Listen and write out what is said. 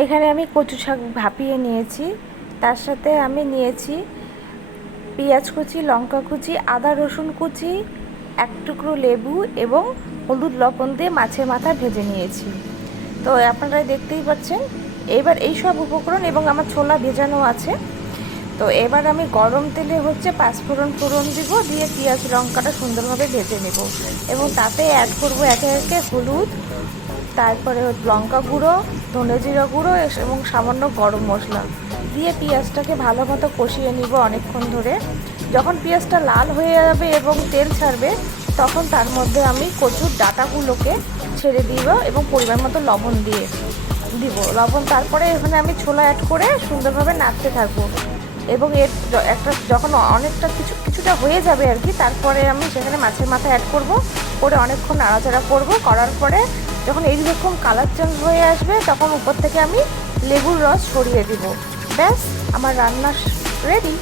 এখানে আমি কচু শাক ভাপিয়ে নিয়েছি। তার সাথে আমি নিয়েছি পেঁয়াজ কুচি, লঙ্কা কুচি, আদা রসুন কুচি, এক টুকরো লেবু এবং হলুদ লবণ দিয়ে মাছের মাথা ভেজে নিয়েছি। তো আপনারা দেখতেই পাচ্ছেন, এবার এই সব উপকরণ এবং আমার ছোলা ভেজানো আছে। তো এবার আমি গরম তেলে হচ্ছে পাঁচফোড়ন ফোড়ন দিব দিয়ে পেঁয়াজ লঙ্কাটা সুন্দরভাবে ভেজে নেব। এবং তাতে অ্যাড করব একে একে হলুদ তারপরে লঙ্কা গুঁড়ো, ধনে জিরা গুঁড়ো এবং সামান্য গরম মশলা। দিয়ে পেঁয়াজটাকে ভালো মতো কষিয়ে নিব অনেকক্ষণ ধরে। যখন পেঁয়াজটা লাল হয়ে যাবে এবং তেল ছাড়বে, তখন তার মধ্যে আমি কচুর ডাটাগুলোকে ছেড়ে দিব এবং পরিমাণ মতো লবণ দিয়ে দিব। লবণ তারপরে এখানে আমি ছোলা অ্যাড করে সুন্দরভাবে নাড়তে থাকব। এবং এর একটা যখন অনেকটা কিছু কিছুটা হয়ে যাবে আর কি, তারপরে আমি সেখানে মাছের মাথা অ্যাড করব। করে অনেকক্ষণ নাড়াচাড়া করব। করার পরে যখন এইরকম কালার চেঞ্জ হয়ে আসবে, তখন উপর থেকে আমি লেবুর রস সরিয়ে দিব। ব্যাস, আমার রান্না রেডি